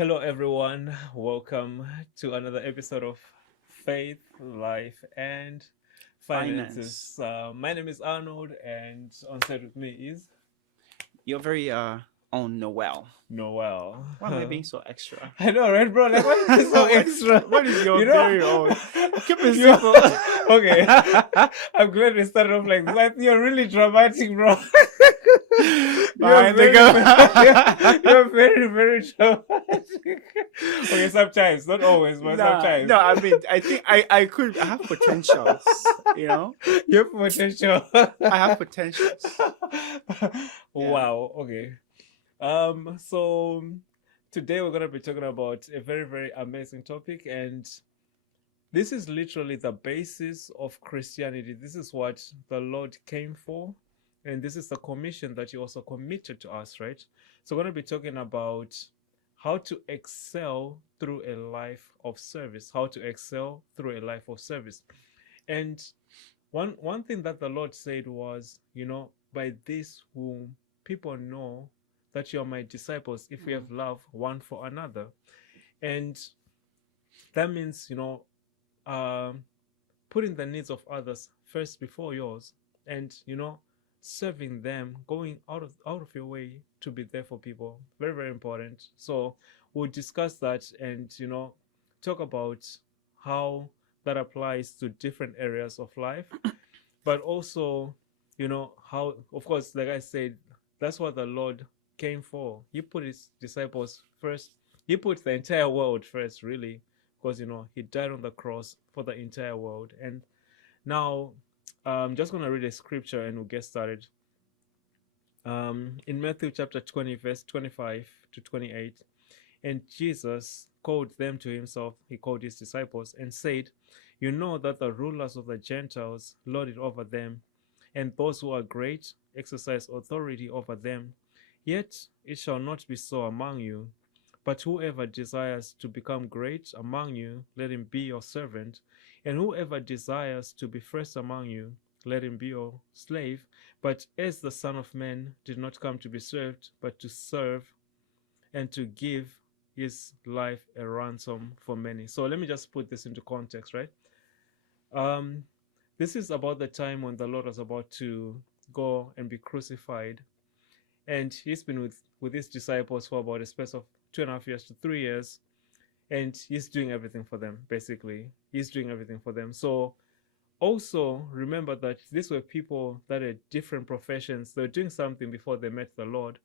Hello, everyone. Welcome to another episode of Faith, Life, and Finance. Finances. My name is Arnold, and on set with me is You're very on Noel. Noel. Why am I being so extra? I know, right, bro? Like, why is it so extra? what is your You know, very own? Keep it you simple. okay. I'm glad we started off like this. You're really dramatic, bro. Bye, You're very, nigga. you're very, very dramatic. Okay, sometimes, not always, but sometimes. No, I mean, I think I have potentials, you know? You have potential. I have potentials. Wow. Okay. So today we're gonna be talking about a very, very amazing topic, and this is literally the basis of Christianity. This is what the Lord came for, and this is the commission that He also committed to us, right? So we're gonna be talking about how to excel through a life of service. How to excel through a life of service. And one thing that the Lord said was, by this will people know that you are my disciples if we have love one for another. And that means, putting the needs of others first before yours, and serving them, going out of your way to be there for people. Very, very important. So we'll discuss that, and talk about how that applies to different areas of life, but also how, of course, like I said, that's what the Lord came for. He put His disciples first. He put the entire world first, really, because He died on the cross for the entire world. And now I'm just going to read a scripture and we'll get started. In Matthew chapter 20, verse 25 to 28, and Jesus called them to Himself. He called His disciples and said, "You know that the rulers of the Gentiles lord it over them, and those who are great exercise authority over them. Yet it shall not be so among you. But whoever desires to become great among you, let him be your servant. And whoever desires to be first among you, let him be your slave. But as the Son of Man did not come to be served, but to serve and to give his life a ransom for many." So let me just put this into context, right? This is about the time when the Lord was about to go and be crucified. And He's been with His disciples for about a space of 2.5 years to 3 years. And He's doing everything for them, basically. He's doing everything for them. So also remember that these were people that had different professions. They were doing something before they met the Lord.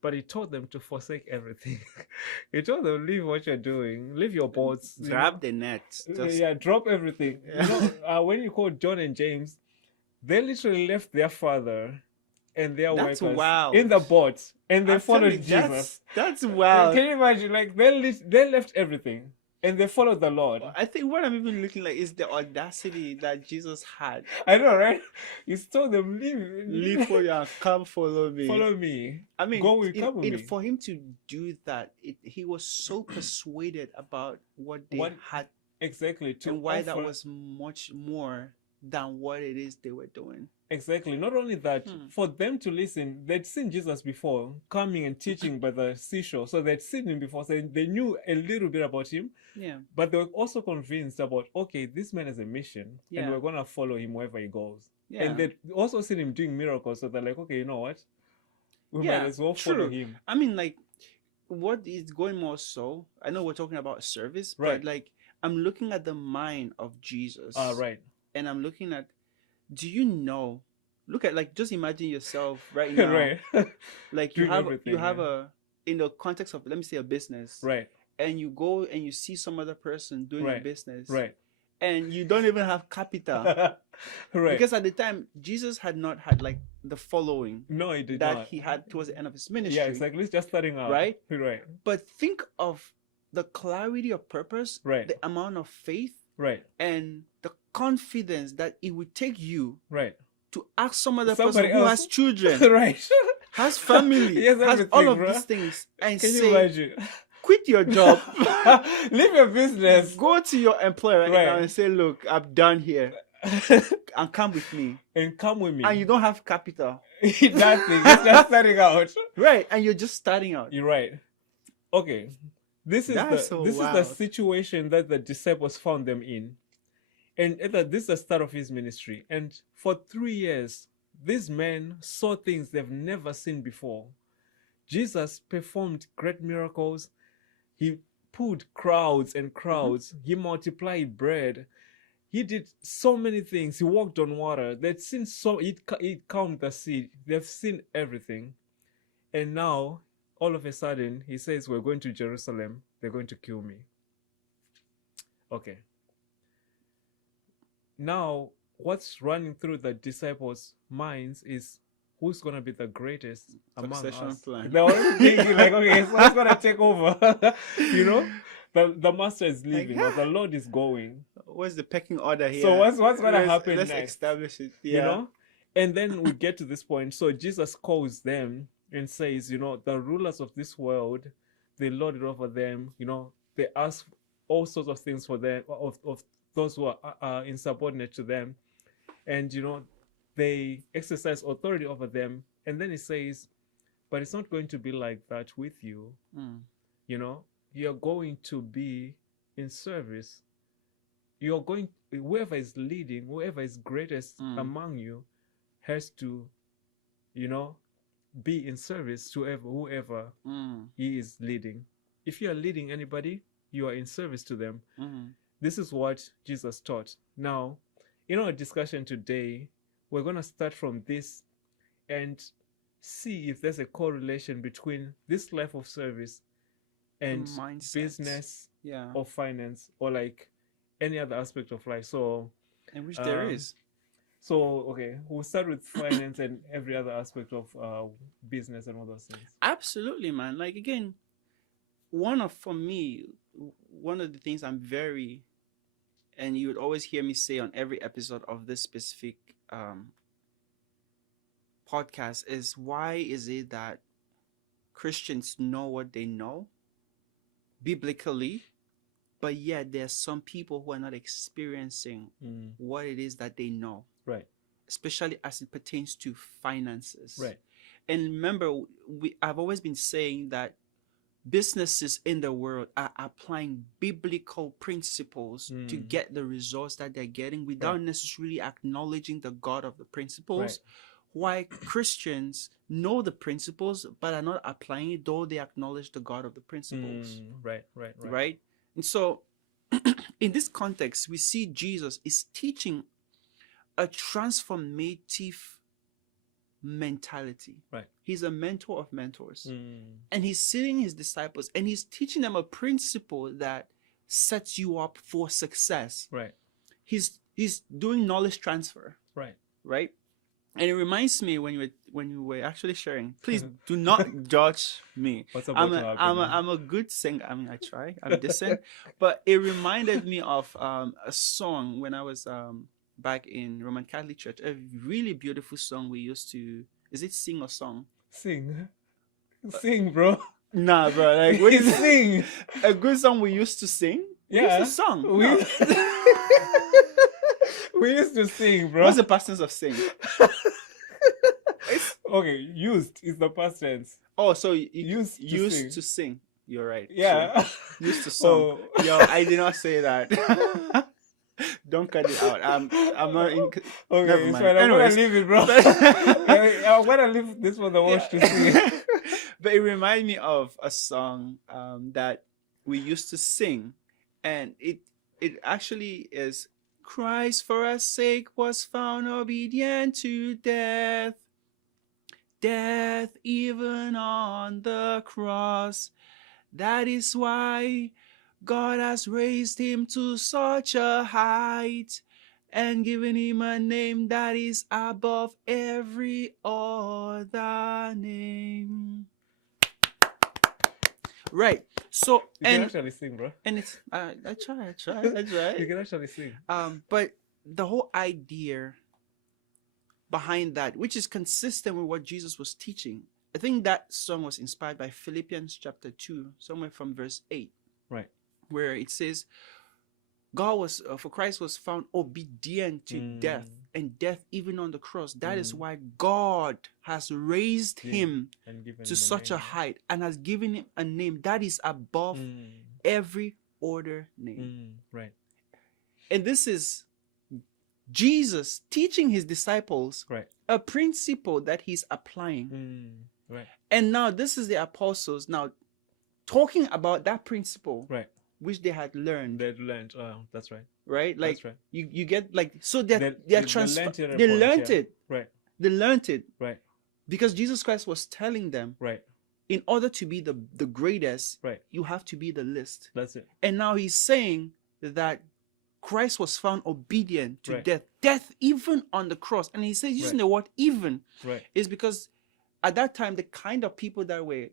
But He told them to forsake everything. He told them, leave what you're doing, leave your boats. Grab the net. Yeah, drop everything. When you call John and James, they literally left their father and their That's workers wild. in the boat, and they I'm followed telling you, Jesus. That's wild. Can you imagine? Like they left everything and they followed the Lord. I think what I'm even looking like is the audacity that Jesus had. I know, right? He's told them, Leave for you and come follow me. follow me. I mean, Go with, come with me. for him to do that, he was so persuaded about what they What had exactly to and why that offer- was much more than what it is they were doing. Exactly. Not only that, for them to listen, they'd seen Jesus before coming and teaching by the seashore. So they'd seen Him before, so they knew a little bit about Him. Yeah. But they were also convinced about, okay, this man has a mission, and Yeah. we're going to follow him wherever he goes. Yeah. And they'd also seen Him doing miracles, so they're like, okay, you know what? We Yeah, might as well follow true. Him. I mean, like, what is going more so? I know we're talking about service, Right. but like, I'm looking at the mind of Jesus. Right. And I'm looking at, do you know? Look at, like, just imagine yourself right now. Right. Like Doing everything, you have yeah. in the context of, let me say, a business. Right. And you go and you see some other person doing a Right. business. Right. And you don't even have capital. Right. Because at the time, Jesus had not had like the following No, He did that not. he had towards the end of his ministry. Yeah, exactly. It's just starting out. Right? Right. But think of the clarity of purpose, Right. the amount of faith, Right. and the confidence that it would take you Right. to ask some other Somebody person who else. has children, Right. has family, Yes, has everything, all of bruh. these things, and Can you say, imagine? quit your job, Leave your business. go to your employer right now Right. and say, look, I'm done here, and come with me. And come with me. And you don't have capital. Nothing. It's just starting out. Right. And you're just starting out. You're right. Okay. this is That's so the wild. situation that the disciples found them in. And this is the start of his ministry. And for 3 years, these men saw things they've never seen before. Jesus performed great miracles. He pulled crowds and crowds. He multiplied bread. He did so many things. He walked on water. They'd seen he calmed the sea. They've seen everything. And now, all of a sudden, he says, we're going to Jerusalem. They're going to kill me. Okay. Now, what's running through the disciples' minds is who's going to be the greatest among Succession us. plan. They're already thinking like, okay, so who's going to take over? You know, the master is leaving, or the Lord is going. What's the pecking order here? So what's going to happen Let's next? establish it. Yeah. You know, and then we get to this point. So Jesus calls them and says, you know, the rulers of this world, they lord it over them. You know, they ask all sorts of things for them of those who are insubordinate to them, and you know, they exercise authority over them. And then he says, but it's not going to be like that with you. You know, you're going to be in service. You're going, whoever is leading, whoever is greatest among you has to, you know, be in service to whoever he is leading. If you are leading anybody, you are in service to them. This is what Jesus taught. Now, in our discussion today, we're going to start from this and see if there's a correlation between this life of service and Mindset. business Yeah. or finance or like any other aspect of life. So, And which there is. So, okay, we'll start with finance and every other aspect of business and all those things. Absolutely, man. Like, again, for me, one of the things I'm very, and you would always hear me say on every episode of this specific podcast is, why is it that Christians know what they know biblically, but yet there's some people who are not experiencing what it is that they know, right? Especially as it pertains to finances, right? And remember, I've always been saying that businesses in the world are applying biblical principles to get the results that they're getting without necessarily acknowledging the God of the principles. Why Christians know the principles but are not applying it, though they acknowledge the God of the principles. Right? And so in this context, we see Jesus is teaching a transformative mentality. Right. He's a mentor of mentors. And he's sitting his disciples and he's teaching them a principle that sets you up for success. Right. He's doing knowledge transfer. Right. And it reminds me when you were actually sharing. Please do not judge me. What's about to happen? I'm a good singer. I mean, I try. I'm decent. But it reminded me of a song when I was back in Roman Catholic Church. A really beautiful song we used to. Is it sing or song? Sing, bro. Nah, bro. Like, what is sing? A good song we used to sing. Yeah, we used to sing. We used to sing, bro. What's the past tense of sing? Okay, used is the past tense. Oh, so you used to sing. You're right. Yeah. So, used to song. Oh. Yo, I did not say that. Don't cut it out. I'm not in. Okay, never mind. I'm gonna leave it, bro. I'm gonna leave this for the watch to sing. But it reminded me of a song that we used to sing, and it actually is, Christ for our sake was found obedient to death, even on the cross. That is why God has raised him to such a height and given him a name that is above every other name. Right. So you can actually sing, bro. And it's I try. You can actually sing. But the whole idea behind that, which is consistent with what Jesus was teaching, I think that song was inspired by Philippians chapter 2, somewhere from verse 8. Right. Where it says, for Christ was found obedient to death, and death even on the cross. That is why God has raised him And given to him a such a name. height and has given him a name that is above every other name. Right. And this is Jesus teaching his disciples Right. a principle that he's applying. Right. And now this is the apostles now talking about that principle, Right. which they had learned. They learned. Oh, that's right. Right? Like That's right. you get like, so They they're learned it at a they point, learned yeah. it. Right. They learned it Right. because Jesus Christ was telling them, Right. in order to be the greatest, Right. you have to be the least. That's it. And now he's saying that Christ was found obedient to Right. death even on the cross. And he says, using the word even, Right. is because at that time, the kind of people that were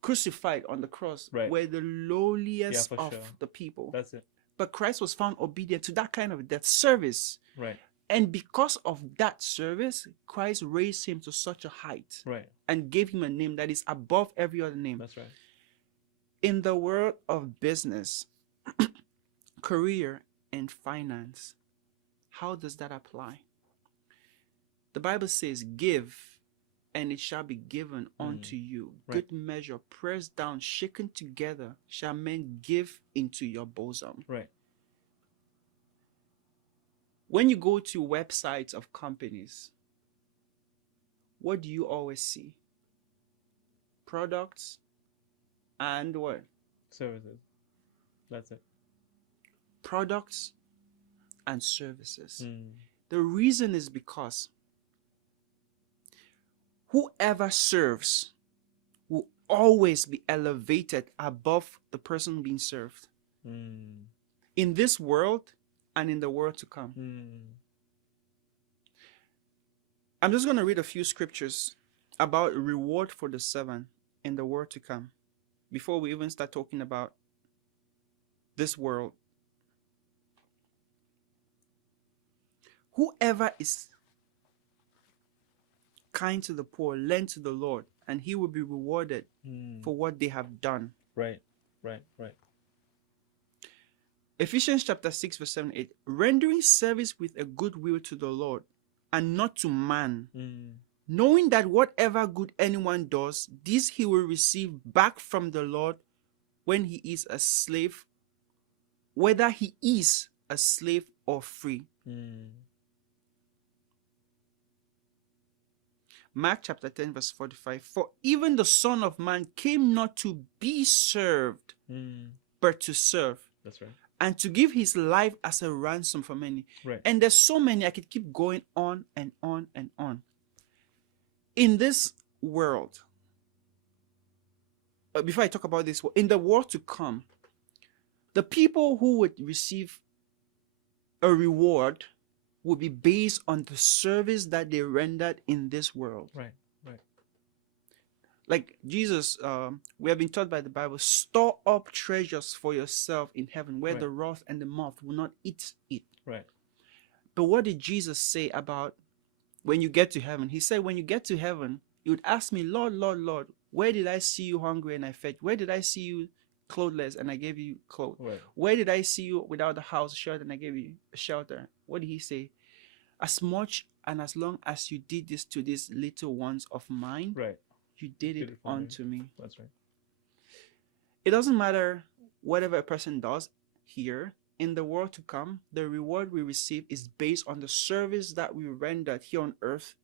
crucified on the cross Right. were the lowliest Yeah, for of sure. the people. That's it. But Christ was found obedient to that kind of death service. Right. And because of that service, Christ raised him to such a height Right. and gave him a name that is above every other name. That's right. In the world of business, career, and finance, how does that apply? The Bible says, give, and it shall be given unto you. Right. Good measure, pressed down, shaken together, shall men give into your bosom. Right. When you go to websites of companies, what do you always see? Products and what? Services. That's it. Products and services. The reason is because whoever serves will always be elevated above the person being served in this world and in the world to come. I'm just going to read a few scriptures about reward for the servant in the world to come before we even start talking about this world. Whoever is kind to the poor, lend to the Lord, and he will be rewarded for what they have done. Right. Right. Right. Ephesians chapter 6 verse 7 8, rendering service with a good will to the Lord and not to man, knowing that whatever good anyone does, this he will receive back from the Lord when he is a slave, whether he is a slave or free. Mark chapter 10 verse 45, for even the Son of Man came not to be served, but to serve. That's right. And to give his life as a ransom for many. Right. And there's so many, I could keep going on and on and on. In this world, before I talk about this, in the world to come, the people who would receive a reward will be based on the service that they rendered in this world. Right. Right. Like Jesus, we have been taught by the Bible, store up treasures for yourself in heaven where Right. the wrath and the moth will not eat it. Right. But what did Jesus say about when you get to heaven? He said, when you get to heaven, you would ask me, Lord, Lord, Lord, where did I see you hungry and I fed you? Where did I see you clothless and I gave you clothes? Right. Where did I see you without a house, shelter, and I gave you a shelter? What did he say? As much and as long as you did this to these little ones of mine, Right. you did it for me. unto me. That's right. It doesn't matter whatever a person does here. In the world to come, the reward we receive is based on the service that we rendered here on earth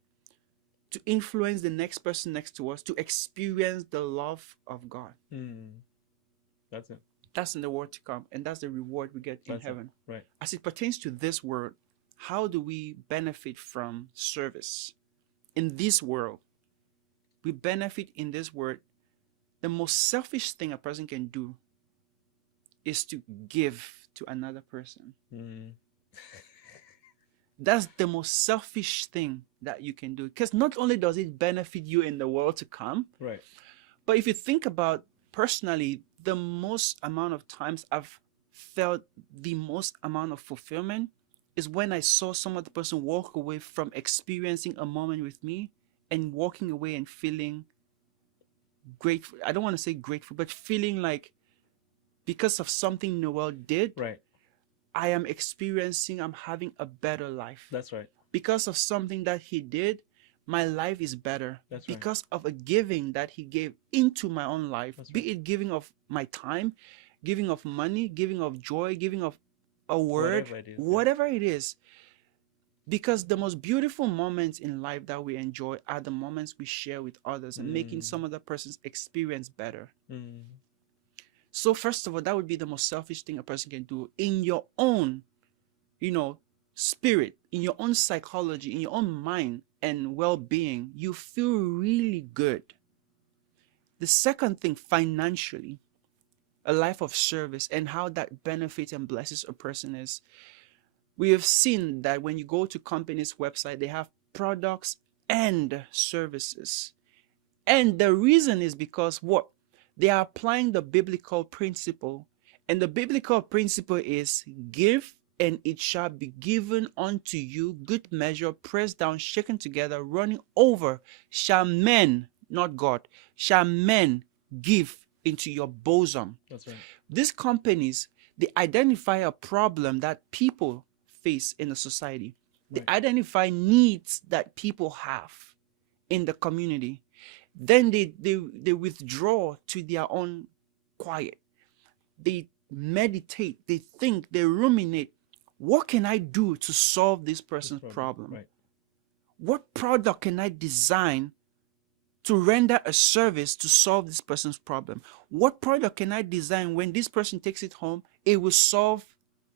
to influence the next person next to us, to experience the love of God. That's it. That's in the world to come, and that's the reward we get in That's it. heaven. Right. As it pertains to this world, how do we benefit from service? In this world, we benefit in this world. The most selfish thing a person can do is to give to another person. That's the most selfish thing that you can do, because not only does it benefit you in the world to come, Right. but if you think about personally, the most amount of times I've felt the most amount of fulfillment is when I saw some other person walk away from experiencing a moment with me and walking away and feeling grateful. I don't want to say grateful, but feeling like because of something Noel did, Right. I am experiencing, I'm having a better life. That's right. Because of something that he did, my life is better. That's right. Because of a giving that he gave into my own life, That's be right. it giving of my time, giving of money, giving of joy, giving of a word, Whatever it is. Yeah. whatever it is. Because the most beautiful moments in life that we enjoy are the moments we share with others and making some other person's experience better. Mm. So first of all, that would be the most selfish thing a person can do in your own, spirit, in your own psychology, in your own mind and well-being. You feel really good. The second thing, financially, a life of service and how that benefits and blesses a person is, we have seen that when you go to companies' website, they have products and services. And the reason is because what? They are applying the biblical principle. And the biblical principle is give and it shall be given unto you, good measure, pressed down, shaken together, running over, shall men, not God, shall men give into your bosom. That's right. These companies, they identify a problem that people face in the society. They Right. identify needs that people have in the community. Then they withdraw to their own quiet. They meditate, they think, they ruminate. What can I do to solve this person's problem? Right. What product can I design to render a service to solve this person's problem? What product can I design when this person takes it home, it will solve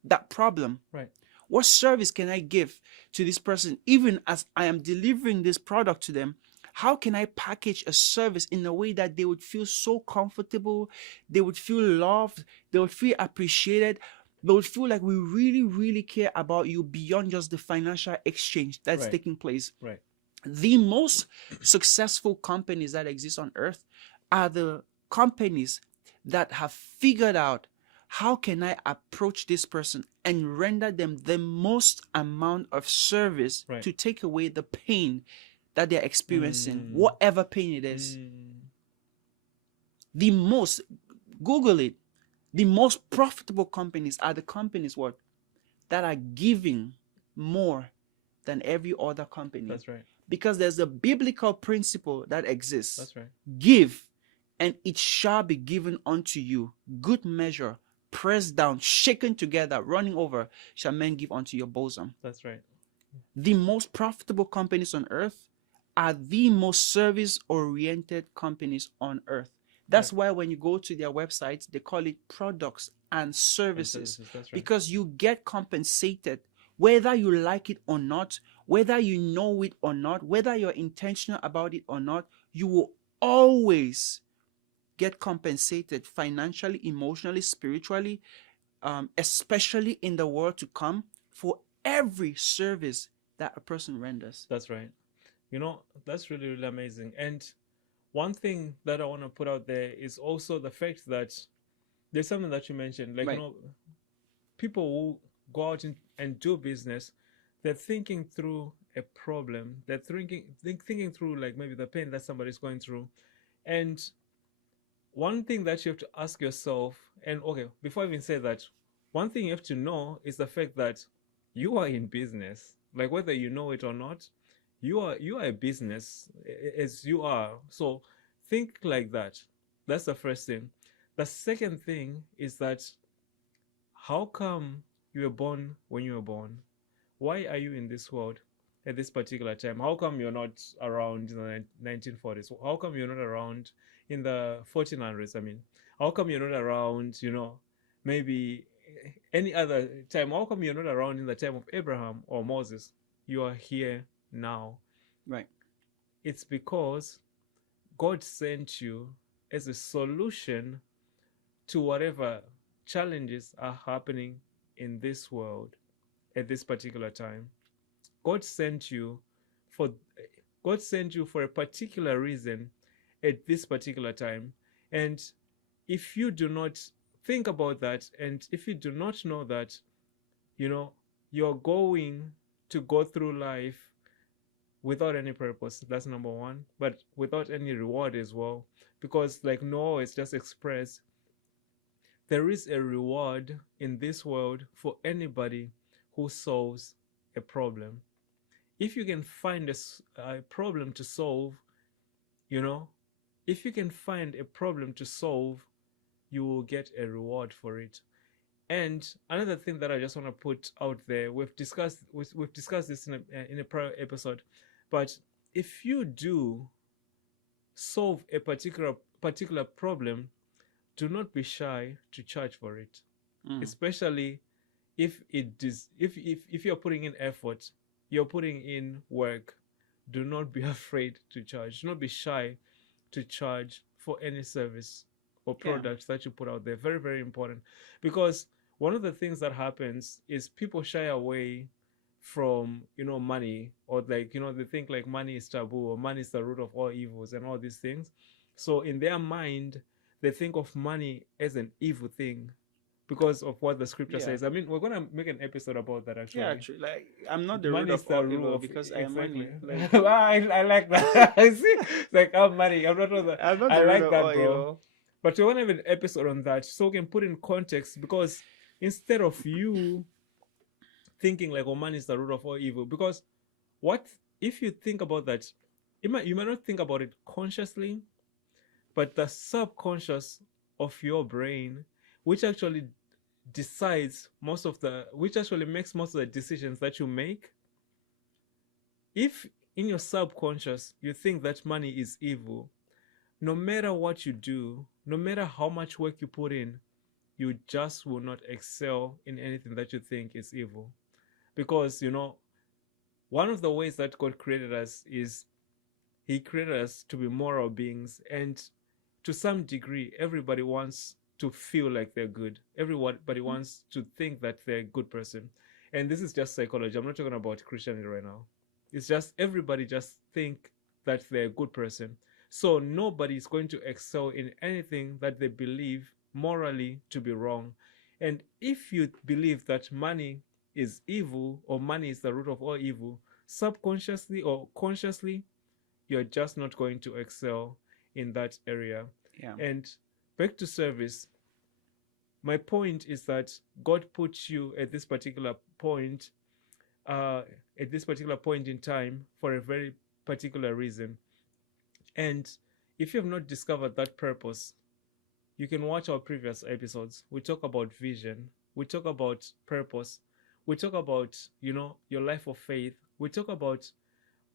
that problem? Right. What service can I give to this person even as I am delivering this product to them? How can I package a service in a way that they would feel so comfortable, they would feel loved, they would feel appreciated, they would feel like we really, really care about you beyond just the financial exchange that's Right. taking place? Right. The most successful companies that exist on earth are the companies that have figured out, how can I approach this person and render them the most amount of service Right. to take away the pain that they're experiencing, Mm. whatever pain it is. Mm. The most, Google it, the most profitable companies are the companies what? That are giving more than every other company. That's right. Because there's a biblical principle that exists. That's right. Give, and it shall be given unto you. Good measure, pressed down, shaken together, running over, shall men give unto your bosom. That's right. The most profitable companies on earth are the most service-oriented companies on earth. That's why when you go to their websites, they call it products and services. That's right. Because you get compensated whether you like it or not, whether you know it or not, whether you're intentional about it or not, you will always get compensated financially, emotionally, spiritually, especially in the world to come, for every service that a person renders. That's right. You know, that's really, really amazing. And one thing that I want to put out there is also the fact that there's something that you mentioned, like, Right. People who go out and do business, they're thinking through a problem. They're thinking through, like, maybe the pain that somebody's going through. And one thing that you have to ask yourself, and okay, before I even say that, one thing you have to know is the fact that you are in business. Like, whether you know it or not, you are a business as you are. So think like that. That's the first thing. The second thing is that, how come you were born when you were born? Why are you in this world at this particular time? How come you're not around in the 1940s? How come you're not around in the 1400s? I mean, how come you're not around, maybe any other time? How come you're not around in the time of Abraham or Moses? You are here now. Right. It's because God sent you as a solution to whatever challenges are happening in this world at this particular time. God sent you for a particular reason at this particular time. And if you do not think about that, and if you do not know that, you're going to go through life without any purpose. That's number one. But without any reward as well. Because, like Noah is just expressed, there is a reward in this world for anybody who solves a problem. If you can find a problem to solve, you know, if you can find a problem to solve, you will get a reward for it. And another thing that I just want to put out there, we've discussed this in a prior episode, but if you do solve a particular problem, do not be shy to charge for it, especially if if you're putting in effort, you're putting in work. Do not be afraid to charge. Do not be shy to charge for any service or Yeah. products that you put out there. Very, very important. Because one of the things that happens is people shy away from, money, or like, they think like money is taboo, or money is the root of all evils and all these things. So in their mind, they think of money as an evil thing because of what the scripture Yeah. says. I mean, we're gonna make an episode about that actually. Yeah, actually, like I'm not the Money root is of the all root evil of because I am money. exactly. Like Well, I like that. See, it's like I'm money. I'm not the. I'm not I the root like of that, all bro. evil. But we want to have an episode on that so we can put in context, because instead of you thinking like, oh, money is the root of all evil, because what if you think about that, you might not think about it consciously, but the subconscious of your brain, which actually which actually makes most of the decisions that you make, if in your subconscious you think that money is evil, no matter what you do, no matter how much work you put in, you just will not excel in anything that you think is evil. Because, one of the ways that God created us is He created us to be moral beings. And to some degree, everybody wants to feel like they're good. Everybody wants to think that they're a good person. And this is just psychology. I'm not talking about Christianity right now. It's just everybody just think that they're a good person. So nobody is going to excel in anything that they believe morally to be wrong. And if you believe that money is evil, or money is the root of all evil, subconsciously or consciously, you're just not going to excel in that area. Yeah. And back to service, my point is that God puts you at this particular point, in time, for a very particular reason. And if you have not discovered that purpose, you can watch our previous episodes. We talk about vision, we talk about purpose, we talk about, your life of faith. We talk about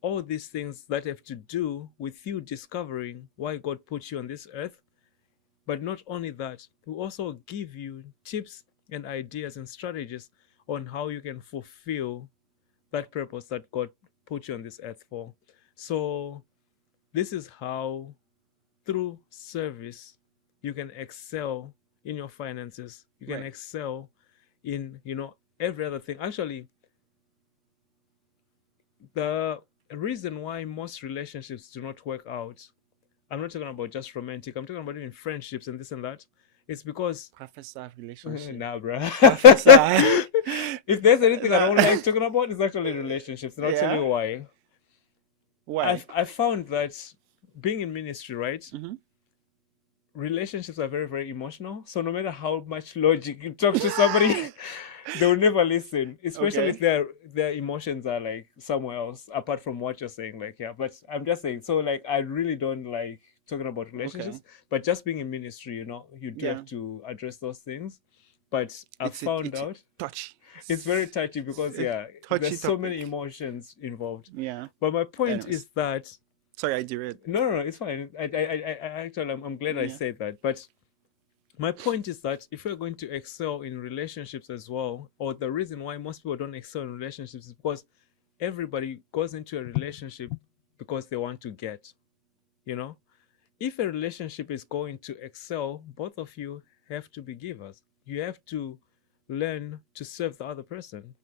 all these things that have to do with you discovering why God put you on this earth. But not only that, we also give you tips and ideas and strategies on how you can fulfill that purpose that God put you on this earth for. So this is how, through service, you can excel in your finances. You can Right. excel in, every other thing. Actually, the reason why most relationships do not work out, I'm not talking about just romantic, I'm talking about even friendships and this and that, it's because Professor relationship. nah, bro. Professor. If there's anything I don't like talking about, it's actually relationships, and I'll tell you Yeah. why. Why? I found that being in ministry, right? Mhm. Relationships are very, very emotional. So no matter how much logic you talk to somebody, they will never listen. Especially if Okay. their emotions are like somewhere else apart from what you're saying. Like, yeah, but I'm just saying. So like, I really don't like talking about relationships. But just being in ministry, you do Yeah. have to address those things. But I It's found out touchy. it's very touchy because Touchy there's so many topic. emotions involved. Yeah. But my point Anyways. is that Sorry, I derailed. no, it's fine. I actually, I'm glad I Yeah. said that. But my point is that if we're going to excel in relationships as well, or the reason why most people don't excel in relationships is because everybody goes into a relationship because they want to get, if a relationship is going to excel, both of you have to be givers. You have to learn to serve the other person.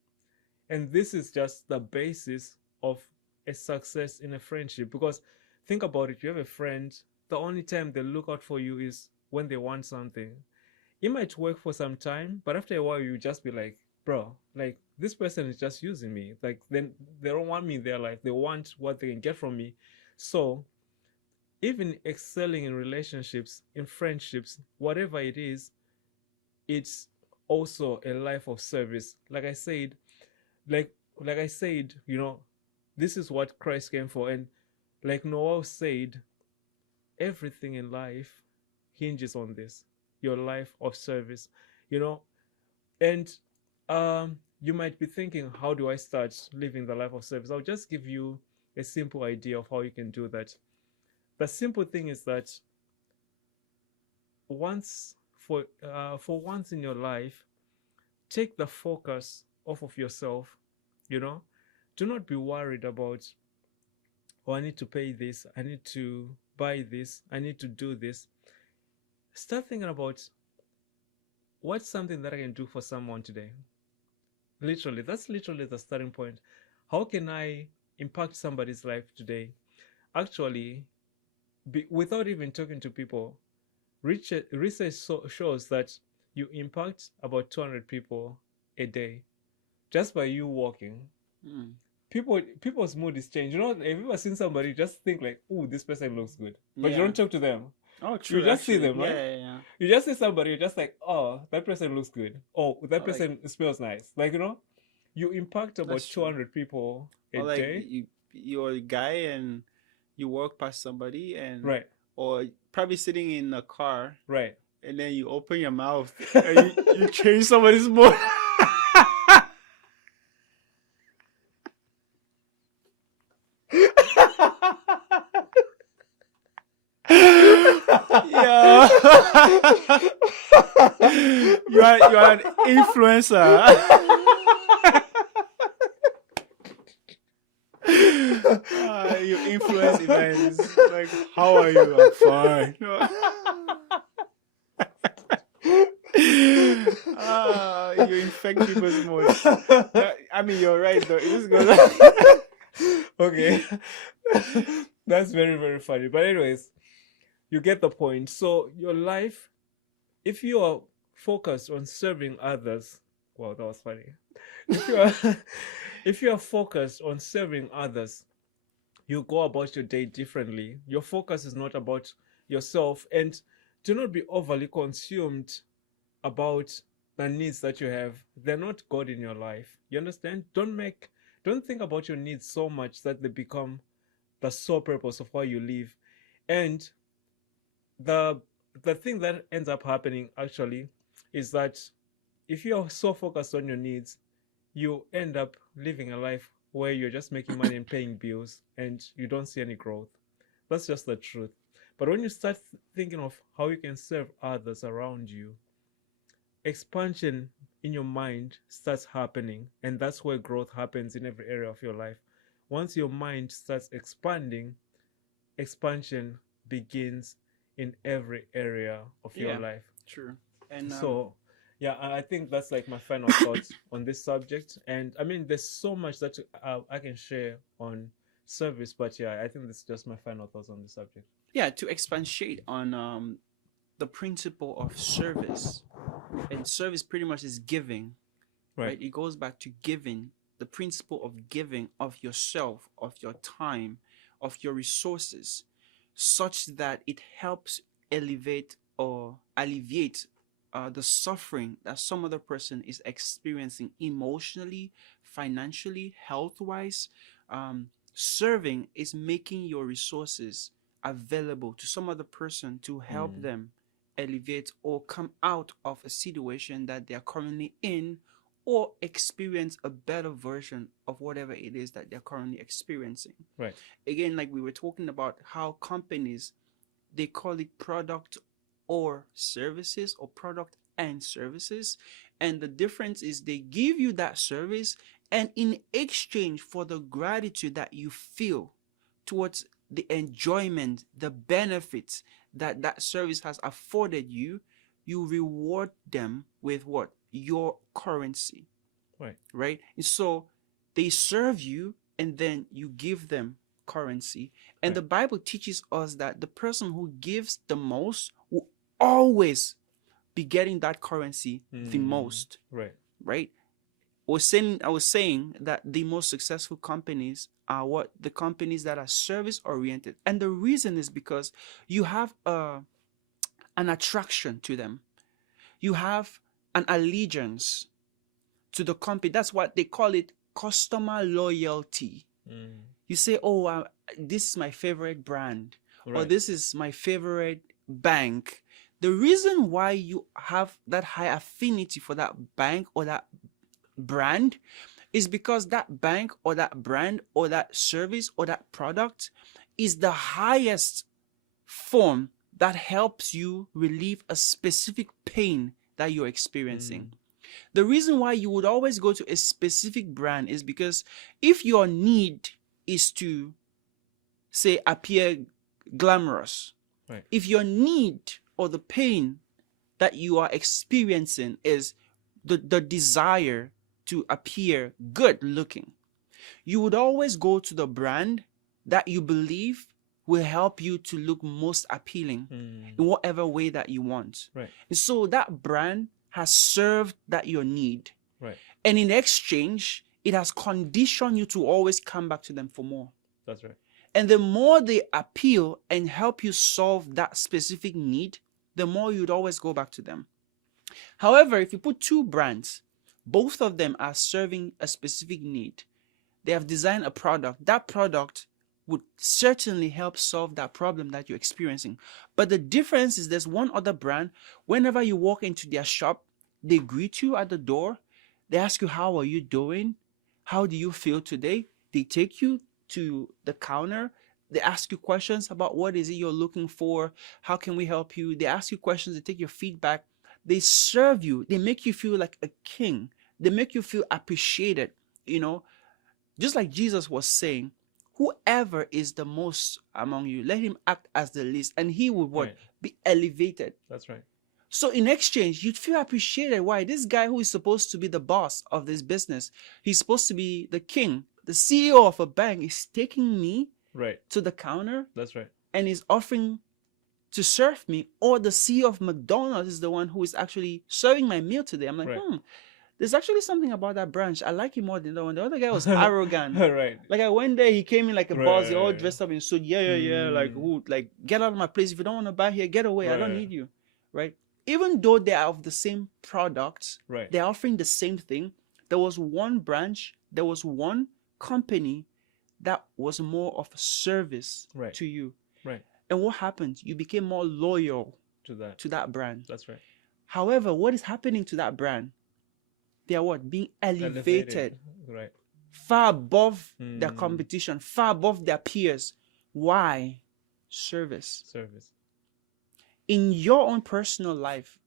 And this is just the basis of a success in a friendship. Because think about it, you have a friend, the only time they look out for you is when they want something. It might work for some time, but after a while you just be like, bro, like this person is just using me. Like, then they don't want me in their life. They want what they can get from me. So even excelling in relationships, in friendships, whatever it is, it's also a life of service. Like like I said, this is what Christ came for. And like Noel said, everything in life hinges on this, your life of service, you know. And you might be thinking, how do I start living the life of service? I'll just give you a simple idea of how you can do that. The simple thing is that once for once in your life, take the focus off of yourself. you know do not be worried about, oh, I need to pay this, I need to buy this, I need to do this. Start thinking about, what's something that I can do for someone today. Literally, that's literally the starting point. How can I impact somebody's life today? Actually, without even talking to people, research shows that you impact about 200 people a day just by you walking. Mm. People's mood is changed. Have you ever seen somebody just think like, "Oh, this person looks good," but you Yeah. don't talk to them. Oh, true. You just see actually. them, right? Yeah. You just see somebody, you're just like, "Oh, that person looks good. Oh, that Or like- person smells nice." You impact about That's true. 200 people a Or like day. you're a guy and you walk past somebody and Right, or probably sitting in a car right. and then you open your mouth and you change somebody's mood. Yeah. you are an influencer. You influence events. Like, how are you? I'm fine. You infect people's mood. I mean, you're right though. It just goes. Okay. That's very, very funny. But anyways, you get the point. So your life, if you are focused on serving others, wow, that was funny. If you are if you are focused on serving others, you go about your day differently. Your focus is not about yourself, and do not be overly consumed about the needs that you have. They're not God in your life. You understand? Don't think about your needs so much that they become the sole purpose of why you live. And the the thing that ends up happening actually is that if you're so focused on your needs, you end up living a life where you're just making money and paying bills and you don't see any growth. That's just the truth. But when you start thinking of how you can serve others around you, expansion in your mind starts happening, and that's where growth happens in every area of your life. Once your mind starts expanding, expansion begins in every area of your Yeah. life. True. And So yeah, I think that's like my final thoughts on this subject. And I mean, there's so much that I can share on service, but yeah, I think this is just my final thoughts on the subject. yeah, to expatiate on the principle of service, and service pretty much is giving, right? It goes back to giving, the principle of giving of yourself, of your time, of your resources, such that it helps elevate or alleviate the suffering that some other person is experiencing emotionally, financially, health wise. Serving is making your resources available to some other person to help them elevate or come out of a situation that they are currently in, or experience a better version of whatever it is that they're currently experiencing. Right. Again, like we were talking about how companies, they call it product or services, or product and services, and the difference is they give you that service, and in exchange for the gratitude that you feel towards the enjoyment, the benefits that that service has afforded you, you reward them with what? Your currency. Right? And so they serve you and then you give them currency. And the Bible teaches us that the person who gives the most will always be getting that currency the most. Right? I was saying that the most successful companies are what? The companies that are service oriented. And the reason is because you have an attraction to them. You have an allegiance to the company. That's what they call it, customer loyalty. You say, oh, this is my favorite brand, or Right. this is my favorite bank. The reason why you have that high affinity for that bank or that brand is because that bank or that brand or that service or that product is the highest form that helps you relieve a specific pain that you're experiencing. The reason why you would always go to a specific brand is because if your need is to, say, appear glamorous, Right. if your need or the pain that you are experiencing is the desire to appear good looking, you would always go to the brand that you believe will help you to look most appealing in whatever way that you want. Right. And so that brand has served that your need. Right. And in exchange, it has conditioned you to always come back to them for more. That's right. And the more they appeal and help you solve that specific need, the more you'd always go back to them. However, if you put two brands, both of them are serving a specific need. They have designed a product. That product would certainly help solve that problem that you're experiencing. But the difference is there's one other brand, whenever you walk into their shop, they greet you at the door. They ask you, how are you doing? How do you feel today? They take you to the counter. They ask you questions about what is it you're looking for? How can we help you? They ask you questions. They take your feedback. They serve you. They make you feel like a king. They make you feel appreciated. You know, just like Jesus was saying, whoever is the most among you, let him act as the least, and he will what? Right. Be elevated. That's right. So in exchange, you'd feel appreciated. Why? This guy who is supposed to be the boss of this business, he's supposed to be the king, the CEO of a bank, is taking me Right. to the counter That's right. and is offering to serve me. Or the CEO of McDonald's is the one who is actually serving my meal today. I'm like, Right. there's actually something about that branch. I like him more than the other one. The other guy was arrogant. Right. Like I went there, he came in like a boss, he all Right. dressed up in suit. Yeah. Like who? Like get out of my place. If you don't want to buy here, get away. I don't Right. need you. Right? Even though they are of the same product, Right. they're offering the same thing. There was one branch, there was one company that was more of a service Right. to you. Right. And what happened? You became more loyal To that. to that brand. That's right. However, what is happening to that brand? They are what? Being elevated. Right. Far above their competition, far above their peers. Why? Service. Service. In your own personal life,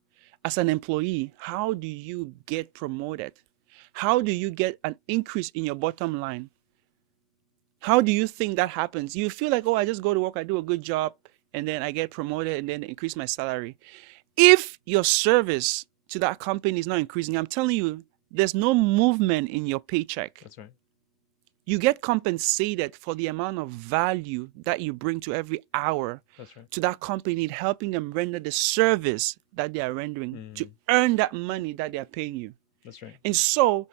as an employee, how do you get promoted? How do you get an increase in your bottom line? How do you think that happens? You feel like, oh, I just go to work, I do a good job, and then I get promoted and then increase my salary. If your service to that company is not increasing, I'm telling you, there's no movement in your paycheck. That's right. You get compensated for the amount of value that you bring to every hour That's right. to that company, helping them render the service that they are rendering to earn that money that they are paying you. That's right. And so,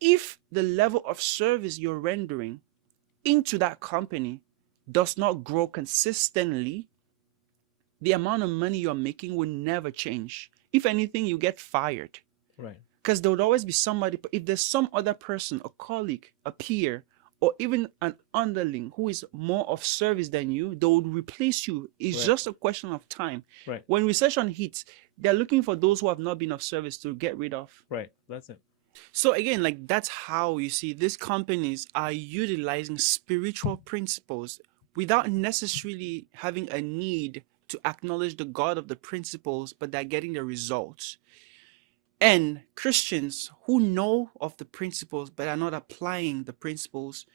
if the level of service you're rendering into that company does not grow consistently, the amount of money you're making will never change. If anything, you get fired. Right. Because there would always be somebody, if there's some other person, a colleague, a peer, or even an underling who is more of service than you, they would replace you. It's Right. just a question of time. Right. When recession hits, they're looking for those who have not been of service to get rid of. Right. That's it. So again, like that's how you see these companies are utilizing spiritual principles without necessarily having a need to acknowledge the God of the principles, but they're getting the results. And Christians who know of the principles but are not applying the principles,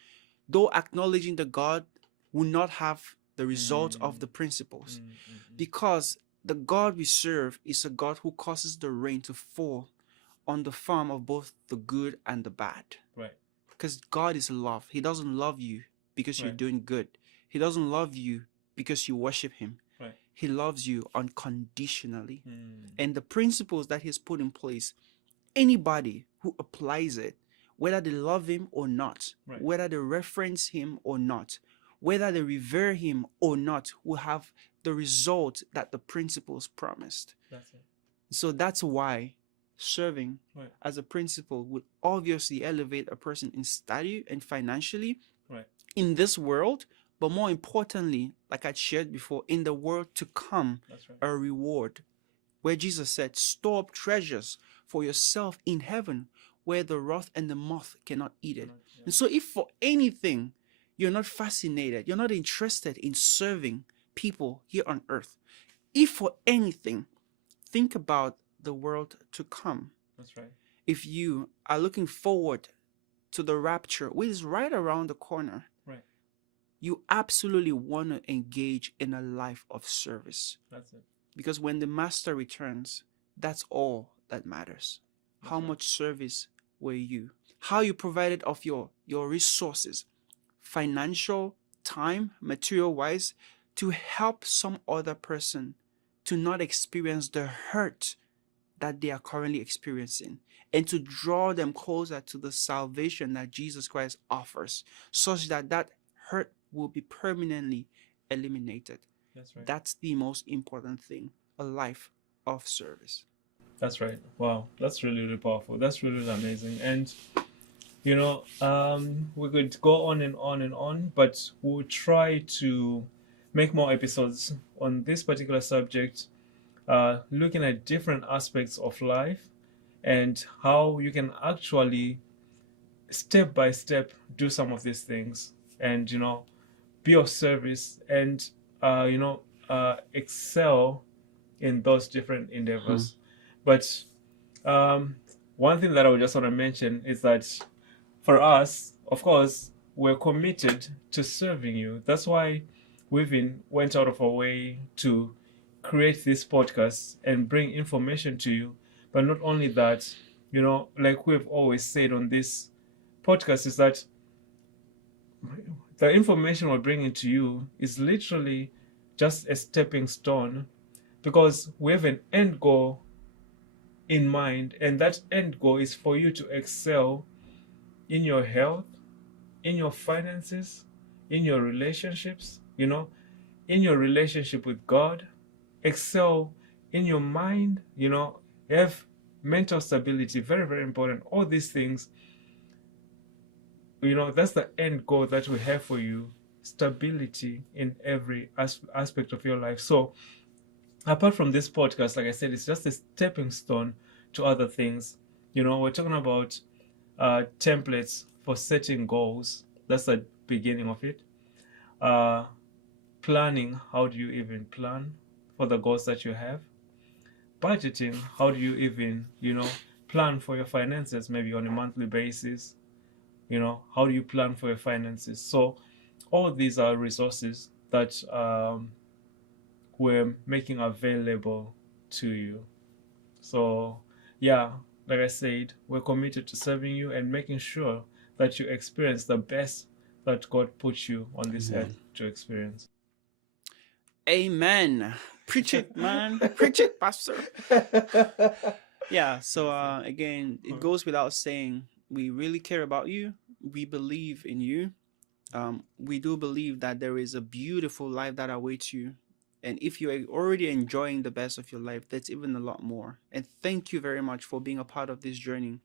though acknowledging the God, will not have the result of the principles. Because the God we serve is a God who causes the rain to fall on the farm of both the good and the bad. Right. Because God is love. He doesn't love you because you're Right. doing good. He doesn't love you because you worship him. Right. He loves you unconditionally. And the principles that he's put in place, anybody who applies it, whether they love him or not, Right. whether they reference him or not, whether they revere him or not, will have the result that the principles promised. That's it. So that's why serving Right. as a principle would obviously elevate a person in study and financially Right. in this world, but more importantly, like I shared before, in the world to come, That's right. a reward. Where Jesus said, store up treasures for yourself in heaven, where the wrath and the moth cannot eat it. Yeah. And so, if for anything you're not fascinated, you're not interested in serving people here on earth, if for anything, think about the world to come. That's right. If you are looking forward to the rapture, which is right around the corner, Right. you absolutely want to engage in a life of service. That's it. Because when the master returns, that's all that matters. How right. much service were you? How you provided of your resources, financial, time, material wise, to help some other person to not experience the hurt that they are currently experiencing, and to draw them closer to the salvation that Jesus Christ offers, such that that hurt will be permanently eliminated. That's right. That's the most important thing, a life of service. That's right. Wow, that's really, really powerful. That's really, really amazing. And we could go on and on and on, but we'll try to make more episodes on this particular subject, looking at different aspects of life and how you can actually step by step do some of these things and be of service and excel in those different endeavors. But one thing that I would just want to mention is that for us, of course, we're committed to serving you. That's why we went out of our way to create this podcast and bring information to you. But not only that, like we've always said on this podcast, is that the information we're bringing to you is literally just a stepping stone, because we have an end goal in mind, and that end goal is for you to excel in your health, in your finances, in your relationships, in your relationship with God, excel in your mind, have mental stability, very, very important. All these things, that's the end goal that we have for you, stability in every aspect of your life. So apart from this podcast, like I said, it's just a stepping stone to other things. We're talking about templates for setting goals. That's the beginning of it. Planning, how do you even plan for the goals that you have? Budgeting, how do you even, plan for your finances, maybe on a monthly basis? How do you plan for your finances? So all these are resources that we're making available to you. So yeah, like I said, we're committed to serving you and making sure that you experience the best that God put you on this earth to experience. Amen. Preach it, man. Preach it, pastor. Yeah, so again, it goes without saying, we really care about you. We believe in you. We do believe that there is a beautiful life that awaits you. And if you're already enjoying the best of your life, that's even a lot more. And thank you very much for being a part of this journey.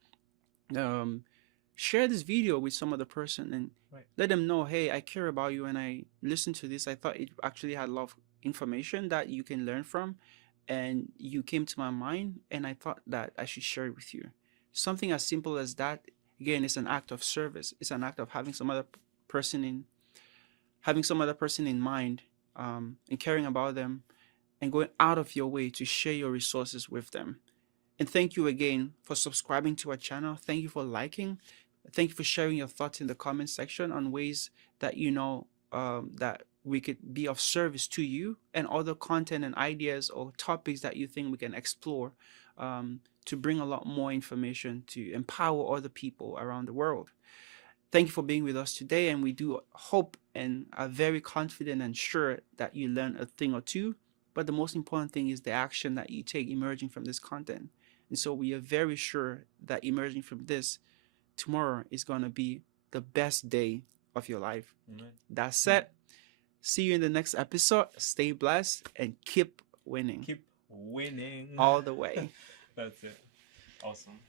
Share this video with some other person and let them know, hey, I care about you and I listened to this. I thought it actually had a lot of information that you can learn from, and you came to my mind and I thought that I should share it with you. Something as simple as that, again, is an act of service. It's an act of having some other person in mind, and caring about them and going out of your way to share your resources with them. And thank you again for subscribing to our channel. Thank you for liking. Thank you for sharing your thoughts in the comment section on ways that that we could be of service to you, and other content and ideas or topics that you think we can explore to bring a lot more information to empower other people around the world. Thank you for being with us today, and we do hope and are very confident and sure that you learn a thing or two. But the most important thing is the action that you take emerging from this content. And so we are very sure that emerging from this, tomorrow is going to be the best day of your life. Amen. That's it. See you in the next episode. Stay blessed and keep winning. Keep winning all the way. That's it. Awesome.